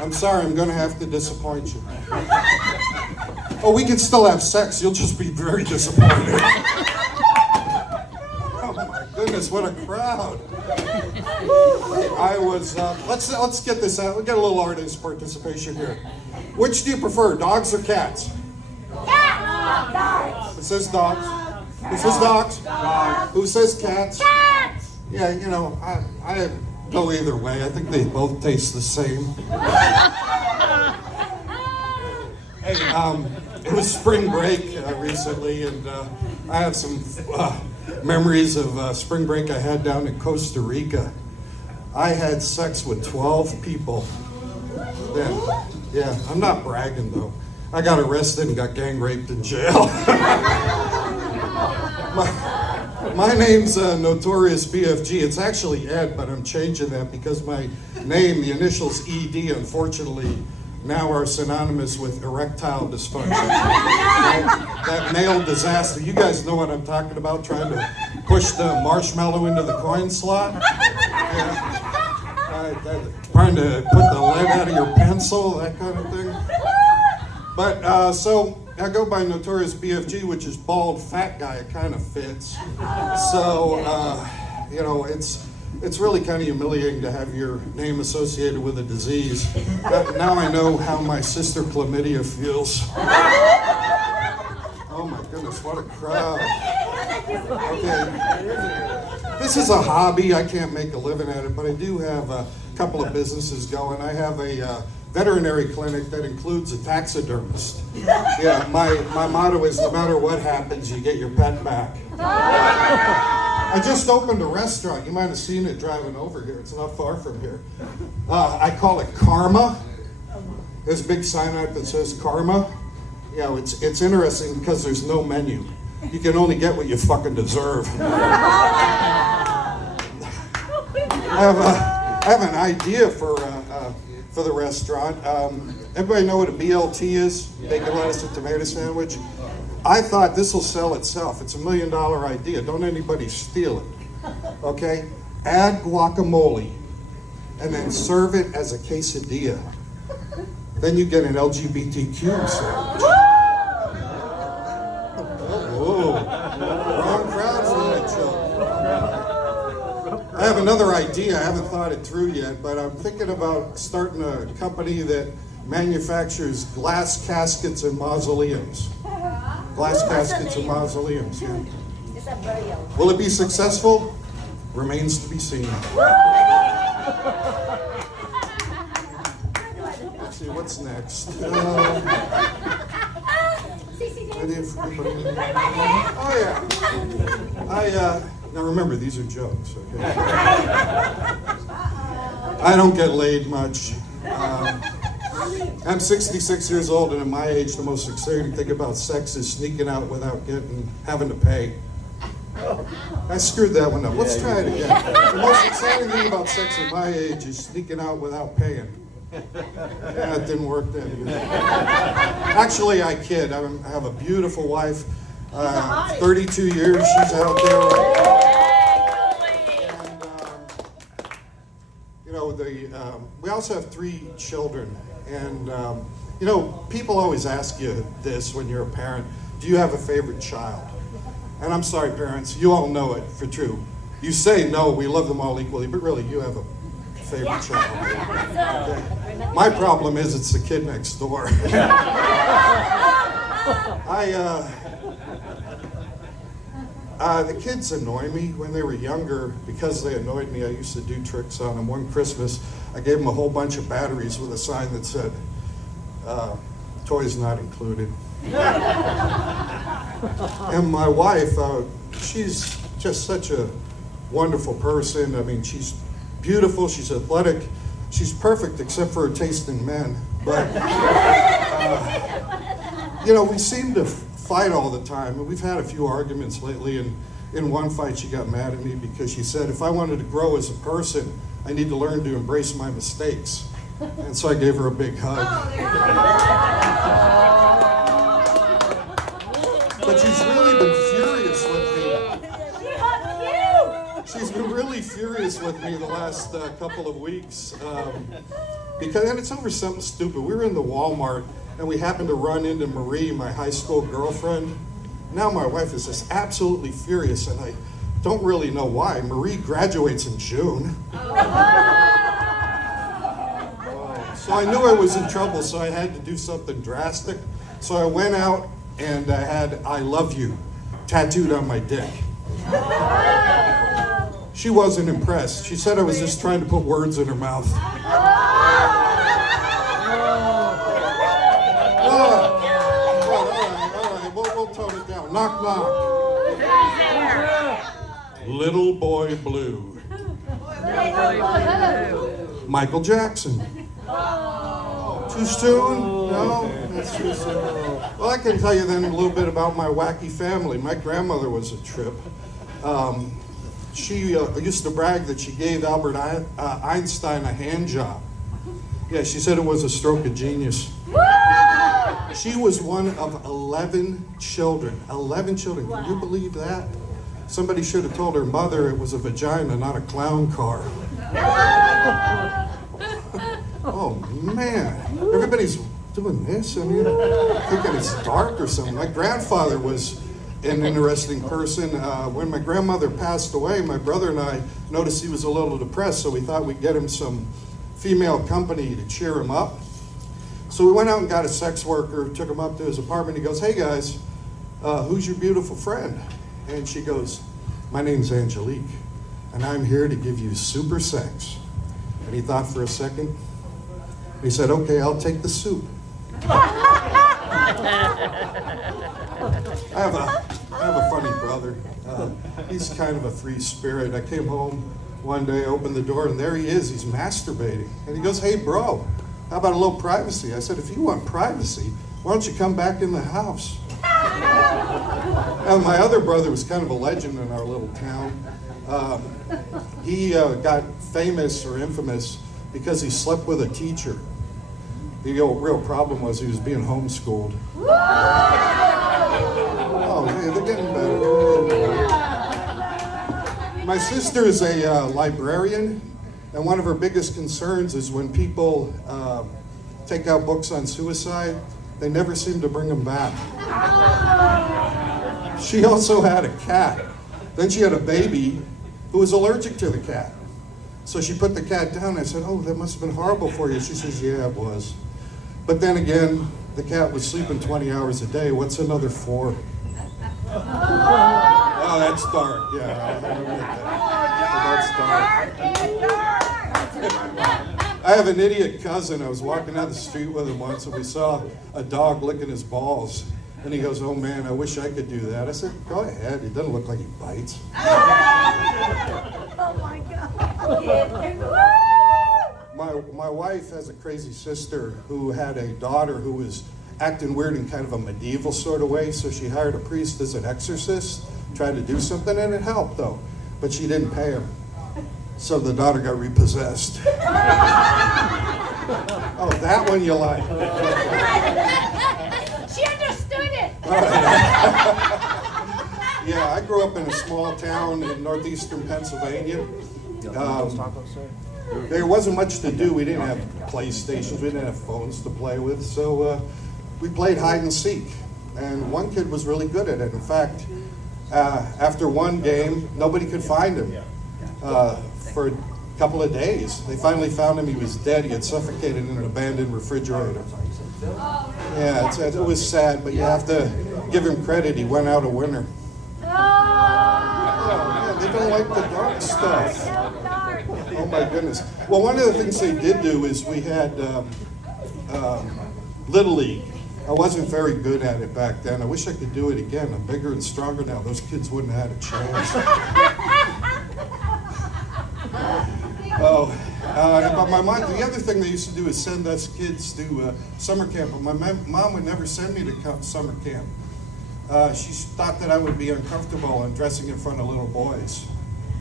I'm sorry, I'm gonna have to disappoint you. Oh, we can still have sex, you'll just be very disappointed. Oh my goodness, what a crowd. I was, let's get this out, we'll get a little audience participation here. Which do you prefer, dogs or cats? Cats! It says dogs. Who says dogs? Dogs. Who says cats? Cats! Yeah, you know, I go either way. I think they both taste the same. Hey, it was spring break recently, and I have some memories of spring break I had down in Costa Rica. I had sex with 12 people then. Yeah, I'm not bragging though. I got arrested and got gang raped in jail. My name's Notorious BFG. It's actually Ed, but I'm changing that because my name, the initials ED, unfortunately, now are synonymous with erectile dysfunction. That male disaster. You guys know what I'm talking about, trying to push the marshmallow into the coin slot? Yeah. Trying to put the lead out of your pencil, that kind of thing. But, so, I go by Notorious BFG, which is bald, fat guy. It kind of fits. So, you know, it's really kind of humiliating to have your name associated with a disease. Now I know how my sister Chlamydia feels. Oh my goodness, what a crowd. Okay. This is a hobby. I can't make a living at it, but I do have a couple of businesses going. I have a veterinary clinic that includes a taxidermist. Yeah, my motto is no matter what happens, you get your pet back. I just opened a restaurant. You might have seen it driving over here. It's not far from here. I call it Karma. There's a big sign out that says Karma. Yeah, it's interesting because there's no menu. You can only get what you fucking deserve. I have an idea for the restaurant. Everybody know what a BLT is? Bacon, lettuce, and tomato sandwich. I thought this will sell itself. It's $1 million idea. Don't anybody steal it. Okay? Add guacamole and then serve it as a quesadilla. Then you get an LGBTQ sandwich. Oh, wrong crowd for that joke. I have another idea. I haven't thought it through yet, but I'm thinking about starting a company that manufactures glass caskets and mausoleums. Glass caskets and mausoleums, yeah. Will it be successful? Remains to be seen. Let's see, what's next? Oh yeah. Now remember, these are jokes, okay? I don't get laid much. I'm 66 years old, and at my age, the most exciting thing about sex is sneaking out without having to pay. I screwed that one up. Let's try it again. The most exciting thing about sex at my age is sneaking out without paying. Yeah, it didn't work then. Actually, I kid. I have a beautiful wife. 32 years she's out there right now. And, you know, we also have 3 children. And, you know, people always ask you this when you're a parent. Do you have a favorite child? And I'm sorry, parents, you all know it for true. You say, no, we love them all equally, but really, you have a favorite child. Okay. My problem is it's the kid next door. The kids annoy me. When they were younger, because they annoyed me, I used to do tricks on them. One Christmas, I gave them a whole bunch of batteries with a sign that said, toys not included. And my wife, she's just such a wonderful person. I mean, she's beautiful, she's athletic, she's perfect except for her taste in men. But, you know, we seem to fight all the time. And we've had a few arguments lately, and in one fight she got mad at me because she said, if I wanted to grow as a person, I need to learn to embrace my mistakes. And so I gave her a big hug. But she's really been furious with me. She's been really furious with me the last couple of weeks. and it's over something stupid. We were in the Walmart, and we happened to run into Marie, my high school girlfriend. Now my wife is just absolutely furious, and I don't really know why. Marie graduates in June. So I knew I was in trouble, so I had to do something drastic. So I went out and I had "I love you" tattooed on my dick. She wasn't impressed. She said I was just trying to put words in her mouth. All right, we'll tone it down. Knock, knock. Little Boy Blue. Michael Jackson. Too soon? No, that's too soon. Well, I can tell you then a little bit about my wacky family. My grandmother was a trip. She used to brag that she gave Albert Einstein a hand job. Yeah, she said it was a stroke of genius. She was one of 11 children. 11 children. Can you believe that? Somebody should have told her mother it was a vagina, not a clown car. Oh man, everybody's doing this. I mean, thinking it's dark or something. My grandfather was an interesting person. When my grandmother passed away, my brother and I noticed he was a little depressed, so we thought we'd get him some female company to cheer him up. So we went out and got a sex worker, took him up to his apartment. He goes, "Hey guys, who's your beautiful friend?" And she goes, "My name's Angelique, and I'm here to give you super sex." And he thought for a second. He said, "Okay, I'll take the soup." I have a funny brother. He's kind of a free spirit. I came home one day, opened the door, and there he is. He's masturbating. And he goes, "Hey, bro, how about a little privacy?" I said, "If you want privacy, why don't you come back in the house?" And my other brother was kind of a legend in our little town. He got famous or infamous because he slept with a teacher. The real problem was he was being homeschooled. Oh, yeah, they're getting better. My sister is a librarian, and one of her biggest concerns is when people take out books on suicide, they never seem to bring them back. She also had a cat. Then she had a baby who was allergic to the cat. So she put the cat down. I said, "Oh, that must have been horrible for you." She says, "Yeah, it was. But then again, the cat was sleeping 20 hours a day. What's another 4? Oh, that's dark. Yeah, that's dark. I have an idiot cousin. I was walking down the street with him once, and we saw a dog licking his balls. And he goes, "Oh man, I wish I could do that." I said, "Go ahead. It doesn't look like he bites." Oh my God. My wife has a crazy sister who had a daughter who was acting weird in kind of a medieval sort of way, so she hired a priest as an exorcist, tried to do something, and it helped though, but she didn't pay him. So the daughter got repossessed. Oh, that one you like. She understood it. Yeah, I grew up in a small town in northeastern Pennsylvania. There wasn't much to do. We didn't have PlayStations. We didn't have phones to play with. So we played hide and seek. And one kid was really good at it. In fact, after one game, nobody could find him for a couple of days. They finally found him. He was dead. He had suffocated in an abandoned refrigerator. Yeah, it was sad, but you have to give him credit. He went out a winner. Yeah, they don't like the dark stuff. Oh my goodness. Well, one of the things they did do is we had Little League. I wasn't very good at it back then. I wish I could do it again. I'm bigger and stronger now. Those kids wouldn't have had a chance. But my mom, the other thing they used to do is send us kids to summer camp. But my mom would never send me to summer camp. She thought that I would be uncomfortable undressing in front of little boys.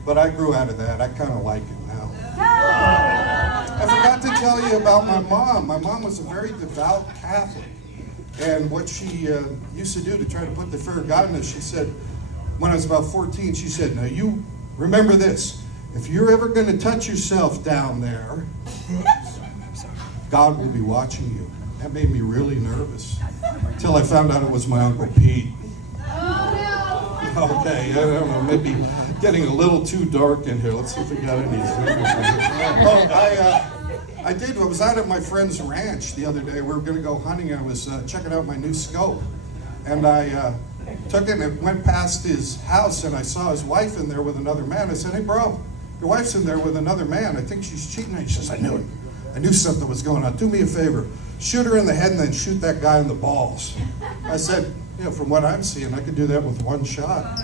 But I grew out of that. I kind of like it now. I forgot to tell you about my mom. My mom was a very devout Catholic. And what she used to do to try to put the fear of God in us, she said, when I was about 14, she said, "Now you remember this. If you're ever going to touch yourself down there, God will be watching you. That made me really nervous. Until I found out it was my Uncle Pete. Okay, I don't know, maybe getting a little too dark in here. Let's see if we got any Zoomers. Oh, I was out at my friend's ranch the other day. We were gonna go hunting. I was checking out my new scope. And I took it and went past his house and I saw his wife in there with another man. I said, hey bro, your wife's in there with another man. I think she's cheating. And he says, I knew it. I knew something was going on. Do me a favor. Shoot her in the head and then shoot that guy in the balls. I said, you know, from what I'm seeing, I could do that with one shot.